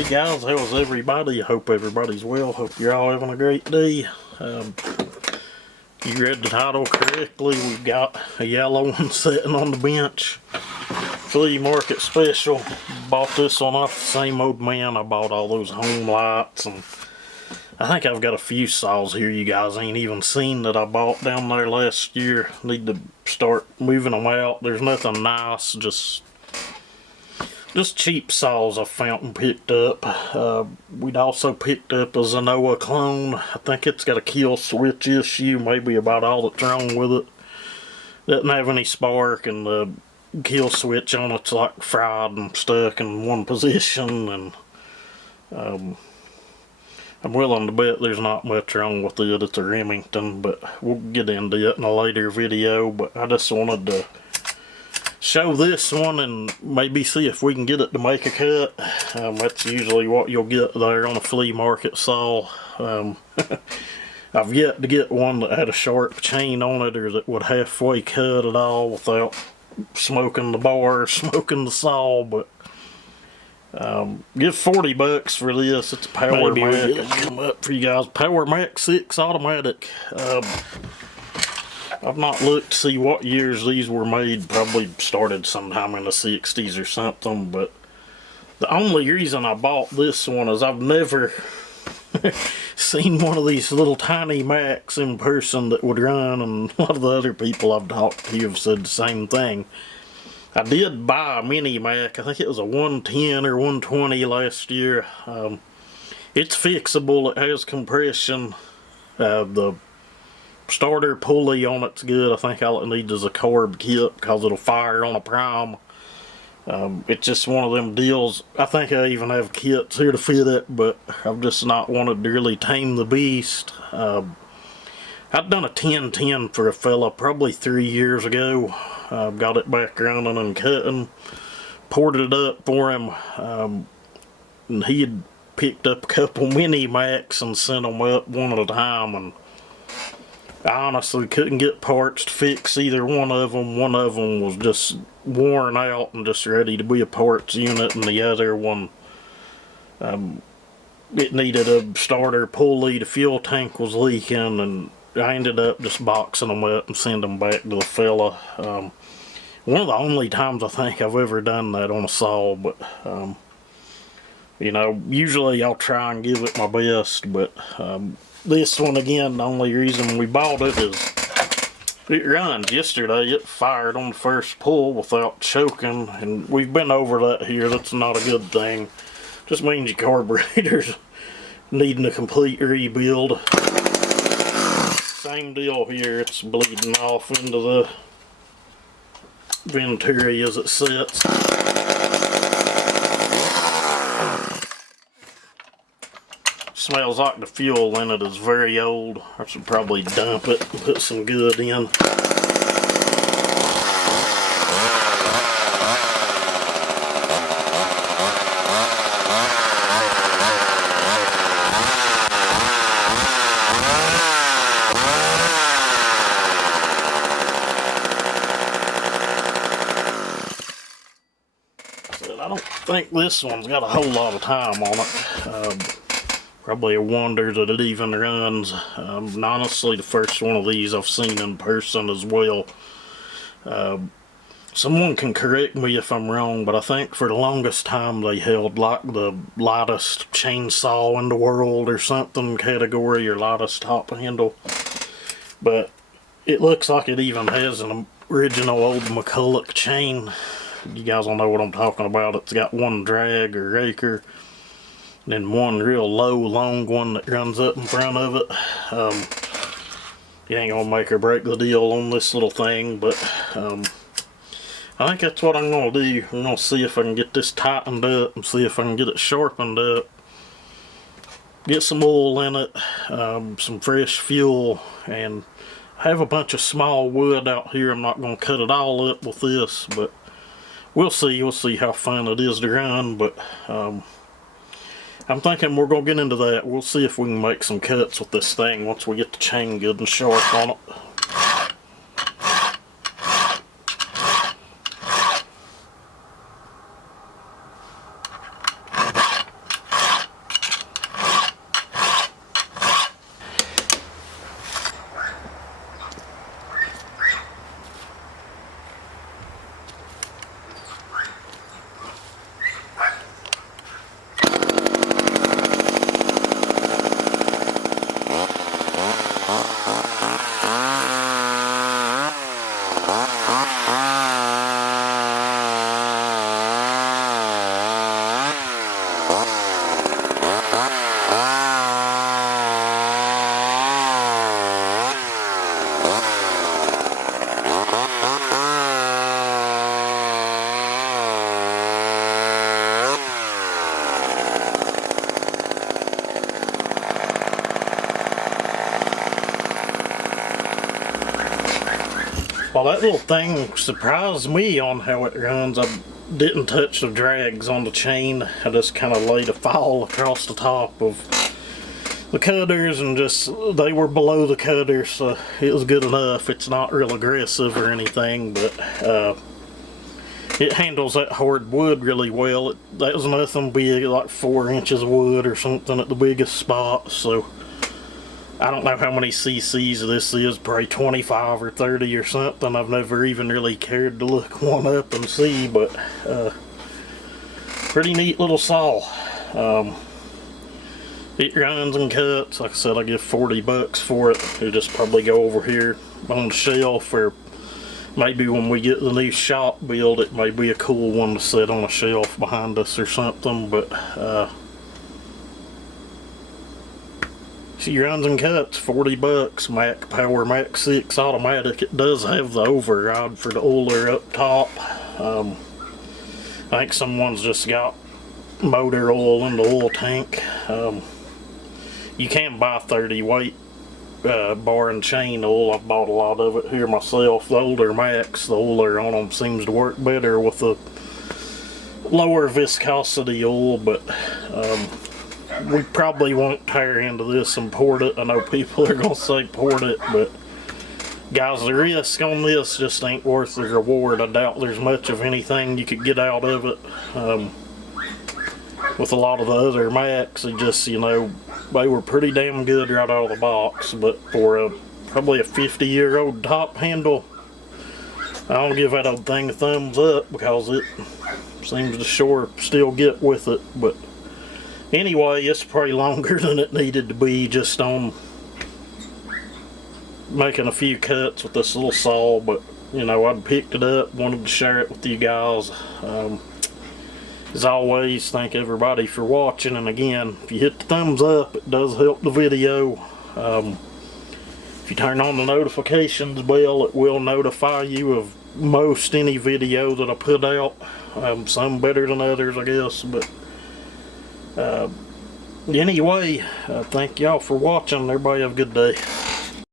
Hey guys, how's everybody? I hope everybody's well. Hope you're all having a great day. You read the title correctly. We've got a yellow one sitting on the bench. Flea market special. Bought this one off the same old man. I bought all those home lights, and I think I've got a few saws here you guys ain't even seen that I bought down there last year. Need to start moving them out. There's nothing nice, just cheap saws I found and picked up. We'd also picked up a Zenoa clone. I think it's got a kill switch issue, maybe about all that's wrong with it. Doesn't have any spark, and the kill switch on it's like fried and stuck in one position, and I'm willing to bet there's not much wrong with it. It's a Remington, but we'll get into it in a later video. But I just wanted to show this one and maybe see if we can get it to make a cut. That's usually what you'll get there on a flea market saw. I've yet to get one that had a sharp chain on it or that would halfway cut at all without smoking the bar or smoking the saw, but give 40 bucks for this. It's a Power Mac. Come up for you guys. Power Mac 6 automatic. I've not looked to see what years these were made. Probably started sometime in the 60s or something, but the only reason I bought this one is I've never seen one of these little tiny Macs in person that would run, and a lot of the other people I've talked to have said the same thing. I did buy a mini Mac. I think it was a 110 or 120 last year. It's fixable. It has compression. The starter pulley on it's good. I think all it needs is a carb kit because it'll fire on a prime. It's just one of them deals. I think I even have kits here to fit it, but I've just not wanted to really tame the beast. I'd done a 1010 for a fella probably 3 years ago. Got it back running and cutting. Ported it up for him. And he had picked up a couple mini Macs and sent them up one at a time, and I honestly couldn't get parts to fix either one of them. One of them was just worn out and just ready to be a parts unit, and the other one, it needed a starter pulley. The fuel tank was leaking, and I ended up just boxing them up and sending them back to the fella. One of the only times I think I've ever done that on a saw, but you know, usually I'll try and give it my best, but this one, again, the only reason we bought it is it runs. Yesterday it fired on the first pull without choking, and we've been over that here. That's not a good thing. Just means your carburetor's needing a complete rebuild. Same deal here. It's bleeding off into the Venturi as it sits. Smells like the fuel in it is very old. I should probably dump it and put some good in. I don't think this one's got a whole lot of time on it. Probably a wonder that it even runs. And honestly, the first one of these I've seen in person as well. Someone can correct me if I'm wrong, but I think for the longest time they held like the lightest chainsaw in the world or something category, or lightest top handle. But it looks like it even has an original old McCulloch chain. You guys will know what I'm talking about. It's got one drag or raker, and then one real low, long one that runs up in front of it. You ain't gonna make or break the deal on this little thing, but I think that's what I'm gonna do. I'm gonna see if I can get this tightened up and see if I can get it sharpened up. Get some oil in it, some fresh fuel, and I have a bunch of small wood out here. I'm not gonna cut it all up with this, but we'll see. We'll see how fun it is to run, but I'm thinking we're going to get into that. We'll see if we can make some cuts with this thing once we get the chain good and sharp on it. Well, that little thing surprised me on how it runs. I didn't touch the drags on the chain. I just kind of laid a file across the top of the cutters and just, they were below the cutter, so it was good enough. It's not real aggressive or anything, but it handles that hard wood really well. That was nothing big, like 4 inches of wood or something at the biggest spot, so I don't know how many cc's this is, probably 25 or 30 or something. I've never even really cared to look one up and see, but pretty neat little saw. It runs and cuts. Like I said, I give $40 for it. It'll just probably go over here on the shelf, or maybe when we get the new shop built, it may be a cool one to sit on a shelf behind us or something, but she runs and cuts, $40, Mac Power Mac 6 automatic. It does have the override for the oiler up top. I think someone's just got motor oil in the oil tank. You can buy 30 weight bar and chain oil. I've bought a lot of it here myself. The older Macs, the oiler on them seems to work better with the lower viscosity oil, but we probably won't tear into this and port it. I know people are going to say port it, but guys, the risk on this just ain't worth the reward. I doubt there's much of anything you could get out of it. With a lot of the other Macs, they just, you know, they were pretty damn good right out of the box, but for probably a 50-year-old top handle, I'll give that old thing a thumbs up, because it seems to sure still get with it. But anyway, it's probably longer than it needed to be, just on making a few cuts with this little saw. But you know, I picked it up, wanted to share it with you guys. As always, thank everybody for watching, and again, if you hit the thumbs up, it does help the video. If you turn on the notifications bell, it will notify you of most any video that I put out. Some better than others, I guess, but anyway, thank y'all for watching. Everybody have a good day.